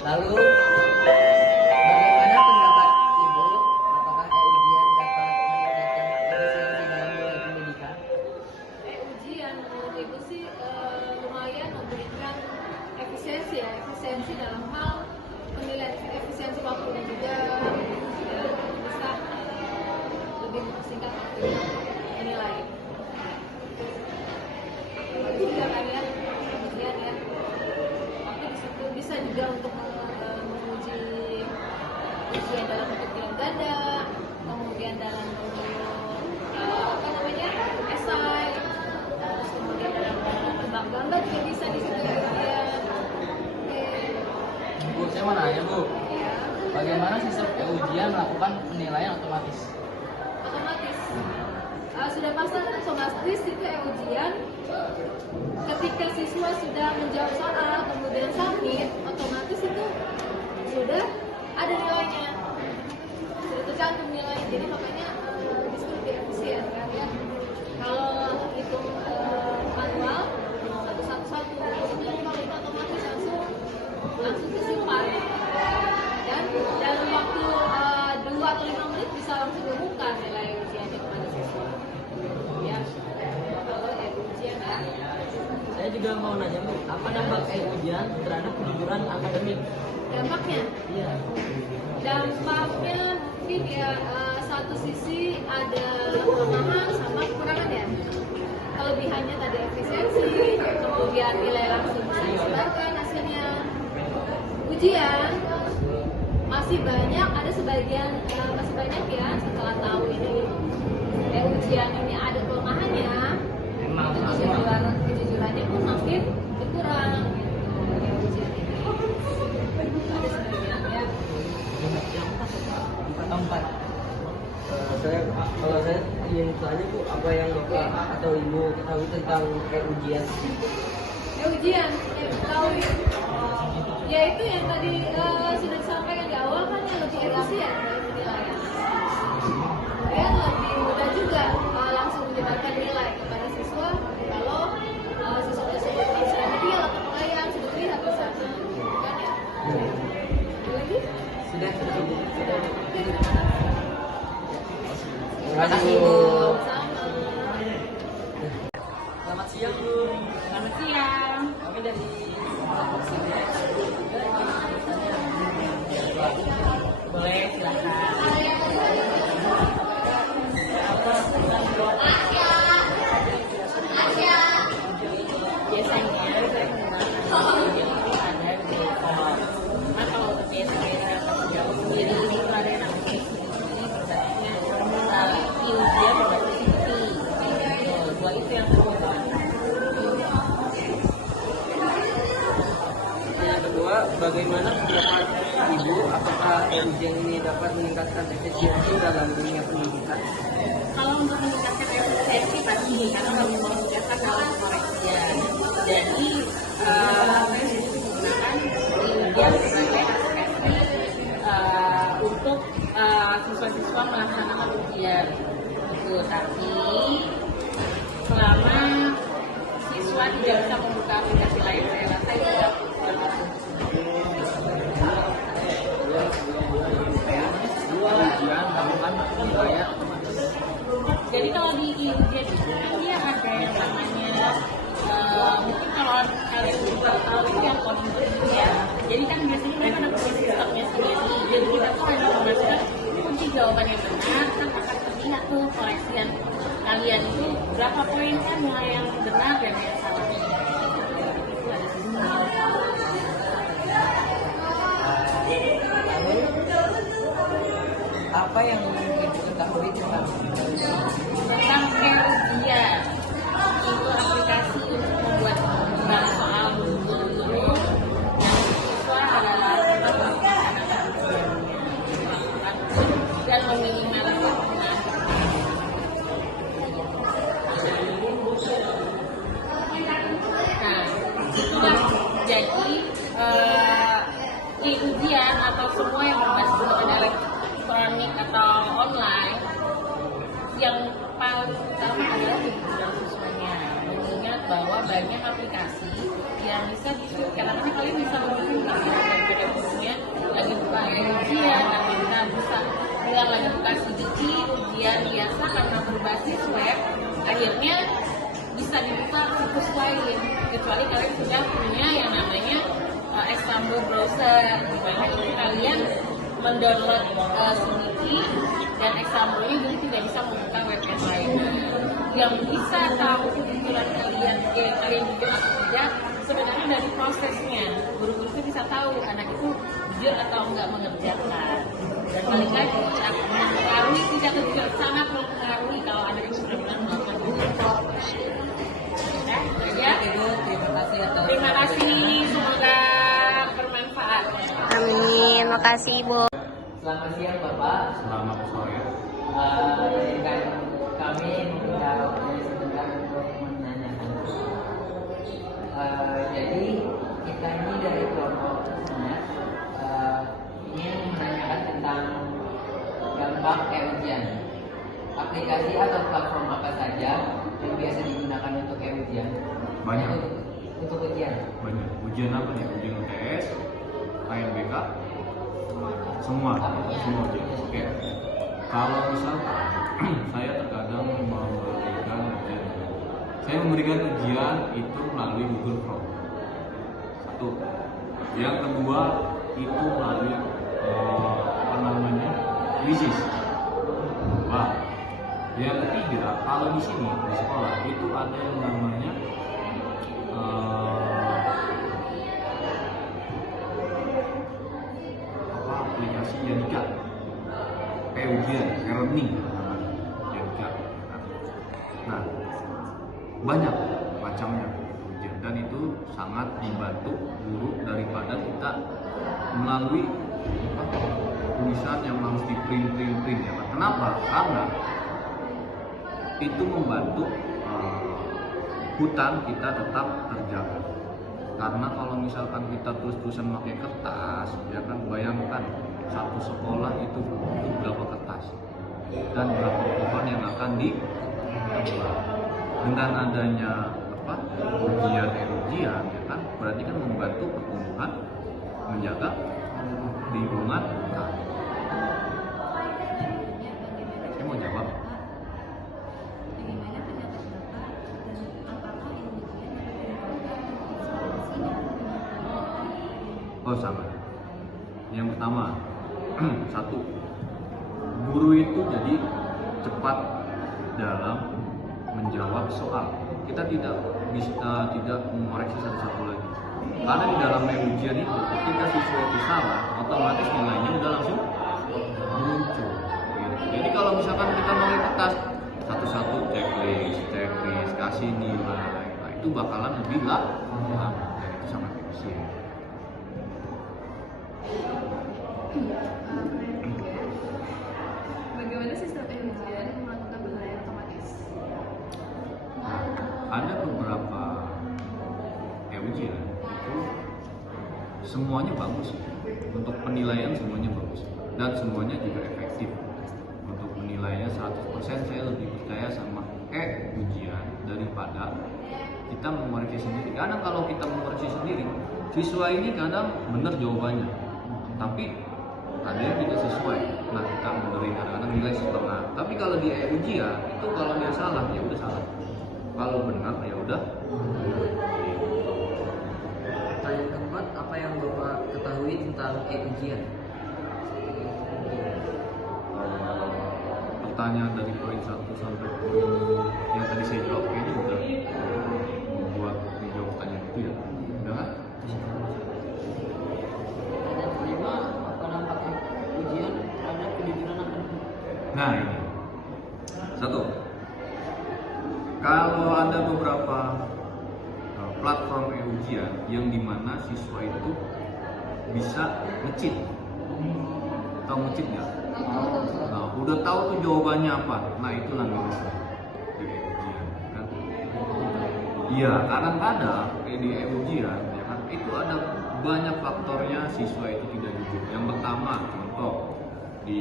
Lalu bagaimana pendapat Ibu? Apakah ujian dapat meningkatkan efisiensi dalam nilai pendidikan? Ujian menurut Ibu sih lumayan memberikan efisiensi dalam hal penilaian efisiensi waktu dan juga bisa lebih mempersingkat waktu menilai. Bagus juga kan ya ujian ya. Tapi di situ bisa juga untuk menguji ujian dalam bentuk yang ganda, kemudian dalam bentuk esai, terus kemudian dalam tebak gambar juga bisa di situ ujian. Bu, saya mau nanya Bu, Ya, bagaimana sistem ujian melakukan penilaian otomatis? otomatis. Sudah pasti otomatis itu ujian. Ketika siswa sudah menjawab soal kemudian submit, otomatis itu sudah ada nilainya, sudah tercantum nilainya. Jadi makanya disitu lebih efisien kan ya. Kalau hitung manual satu-satu, kalau itu otomatis langsung disimpan dan dalam waktu 2 atau 5 menit bisa langsung diumumkan nilai ujiannya kepada siswa. Ya, kalau ujian ya. Saya juga mau nanya Bu, apa dampak ujian terhadap kejujuran akademik? Dampaknya mungkin ya satu sisi ada kelemahan sama kekurangan ya. Kelebihannya tadi efisiensi, kemudian nilai langsung bisa disebarkan hasilnya. Ujian masih banyak ya setelah tahu ini ujian ini ada kelemahannya. Emang Kejujurannya pun makin berkurang. Ujian ini ada sebagian ya. Empat. Kalau saya ingin tanya Bu, apa yang Bapak atau Ibu ketahui tentang ujian? Ujian yang tahu ya itu yang tadi sudah disampaikan di awal kan yang lebih efisien dari penilaian. Ya lebih mudah juga langsung menyebarkan nilai kepada siswa kalau siswa tersebut sudah detail atau pengayaan sudah lihat misalnya kan ya. Lagi? Sudah. Terima kasih Bu. Sama. Selamat siang Bu. Selamat siang. Kami dari boleh silakan. Biasanya saya menggunakan ada di atau biasanya sendiri itu ada yang namanya ujian berbasis CCTV. Dua itu yang kedua. Yang kedua, bagaimana pendapat Ibu? Apakah ujian ini dapat meningkatkan efisiensi dalam dunia pendidikan? Kalau untuk meningkatkan efisiensi pasti karena kami memudahkan dalam pengoreksian. Jadi menggunakan ujian sebagai aplikasi untuk siswa-siswa melaksanakan ujian. Itu tapi selama siswa tidak bisa membuka aplikasi lain, saya rasa itu Ujian melakukan penilaian otomatis. jadi kalau di ujian itu kan dia ada yang namanya mungkin kalau kalian juga tahu itu yang coding ya. Jadi kan biasanya mereka ada sistemnya sendiri. Jadi kita tuh hanya memasukkan kunci jawaban yang benar kan akan terlihat tuh koreksian kalian itu berapa poin kan mulai yang benar dan yang salah. Apa yang Ibu ketahui tentang Tentang ujian itu aplikasi untuk membuat soal guru yang siswa adalah tempat melaksanakan dan meminimalisir jadi ujian atau semua yang berbasis elektronik atau online yang paling utama adalah kebutuhan siswanya. Mengingat bahwa banyak aplikasi yang bisa disusun, karena kalian bisa memilih daripada yang lagi buka CBT ujian biasa karena berbasis web, akhirnya bisa dibuka situs lain, kecuali kalian sudah punya yang namanya Example browser, di mana itu kalian mendownload CBT dan Example-nya jadi tidak bisa membuka web yang lain. Yang bisa tahu kebetulan kalian jujur atau tidak sebenarnya dari prosesnya. Guru-guru itu bisa tahu anak itu jujur atau enggak mengerjakan. Dan balik lagi, mempengaruhi tidak jujur, sangat mempengaruhi kalau anak itu benar-benar melakukan jujur. Ya, Ibu, terima kasih atas. terima kasih, semoga bermanfaat. Amin, makasih Ibu. Selamat siang Bapak. Selamat sore. Izinkan kami meminta waktunya sebentar untuk menanyakan. Jadi kita ini dari kelompok Senas ingin menanyakan tentang dampak ujian. Aplikasi atau platform apa saja yang biasa digunakan untuk ujian? Banyak. Untuk ujian. Banyak. Ujian apa nih? Ujian UTS, KLBK, semua. Oke. Kalau misalkan saya terkadang memberikan ujian, saya memberikan ujian itu melalui Google Form. Satu. Yang kedua itu melalui Quizzes. Wah. Yang ketiga, kalau di sini di sekolah itu ada yang namanya aplikasi Yanika, ujian, learning, Yanika. Nah, banyak macamnya ujian dan itu sangat membantu guru daripada kita melalui tulisan yang harus di print ya. Kenapa? Karena itu membantu hutan kita tetap terjaga. Karena kalau misalkan kita tulis-tulisan pakai kertas, ya kan, bayangkan satu sekolah itu berapa kertas dan berapa pohon yang akan ditebang. Dengan adanya ujian, ya kan, berarti kan membantu pertumbuhan, menjaga lingkungan. Saya mau jawab. Oh, sama. Yang pertama, satu, guru itu jadi cepat dalam menjawab soal. Kita tidak bisa mengoreksi satu-satu lagi. Karena di dalam ujian itu, ketika siswa itu salah, otomatis nilainya udah langsung muncul. Jadi kalau misalkan kita mau kertas satu-satu checklist, kasih nilai, nah, itu bakalan lebih lama dan itu sangat efisien. Bagaimana sistem ujian melakukan penilaian otomatis? Ada beberapa ujian itu semuanya bagus, untuk penilaian semuanya bagus dan semuanya juga efektif. Untuk penilaiannya 100% saya lebih percaya sama ujian daripada kita mengoreksi sendiri. Karena kalau kita mengoreksi sendiri, siswa ini kadang benar jawabannya, tapi ada yang tidak sesuai. Nah, kita benerin kadang-kadang nilai setengah. Tapi kalau di ujian itu kalau dia salah ya udah salah. Kalau benar ya udah. Pertanyaan keempat, apa yang Bapak ketahui tentang ujian? Pertanyaan dari poin 1 sampai poin yang tadi saya jawab kayaknya udah membuat menjawab pertanyaan itu ya. Udah kan? Pertanyaan kelima, apa dampak ujian terhadap kejujuran akademik? Nah, ini. Satu. Kalau ada beberapa platform ujian yang dimana siswa itu bisa nge-cheat. Tahu nge-cheat nggak? Nah, udah tahu tuh jawabannya apa. Nah, itulah nggak bisa di ujian, kan? Iya, kadang-kadang di ujian, ya kan, itu ada banyak faktornya siswa itu tidak jujur. Yang pertama, contoh di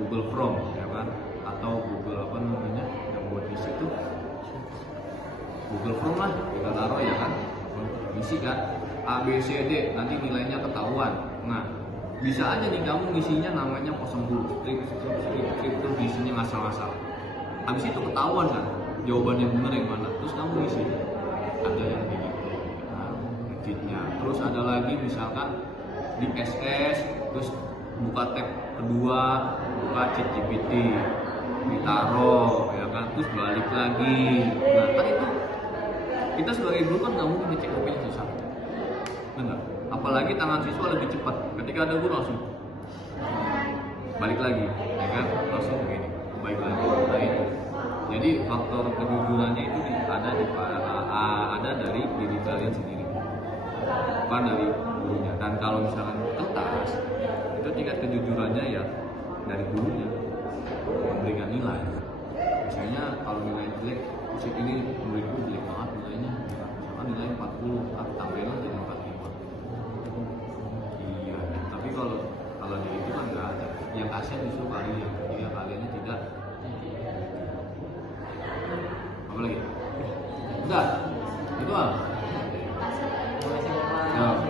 Google Chrome, ya kan, atau Google yang buat di situ Google Chrome lah kita taruh, ya kan, isi kan A B C D, nanti nilainya ketahuan. Nah, bisa aja nih kamu ngisinya namanya 0 strip terus isinya ngasal-ngasal. Habis itu ketahuan kan jawaban yang benar yang mana, terus kamu isi. Ada yang kayak gitu, cheatnya. Terus ada lagi misalkan di SS, terus buka tab kedua, buka chat GPT, ditaruh, ya kan, terus balik lagi. Nah kan itu kita sebagai guru kan nggak mungkin ngecek HP-nya susah, benar. Apalagi tangan siswa lebih cepat. Ketika ada guru langsung balik lagi, ya kan, langsung begini, balik lagi. Nah itu. Jadi faktor kejujurannya itu ada dari diri kalian sendiri, bukan dari gurunya. Dan kalau misalkan kertas, itu tingkat kejujurannya ya dari gurunya memberikan nilai. Misalnya kalau nilai jelek, musik ini muridku jelek banget nilainya, misalkan nilai 40, tambahin lagi 45. Iya, tapi kalau di itu kan nggak ada. Yang kasihan justru kalian, jika kaliannya tidak. Apa lagi? Udah, itu ah. Terima kasih Bapak. Ya.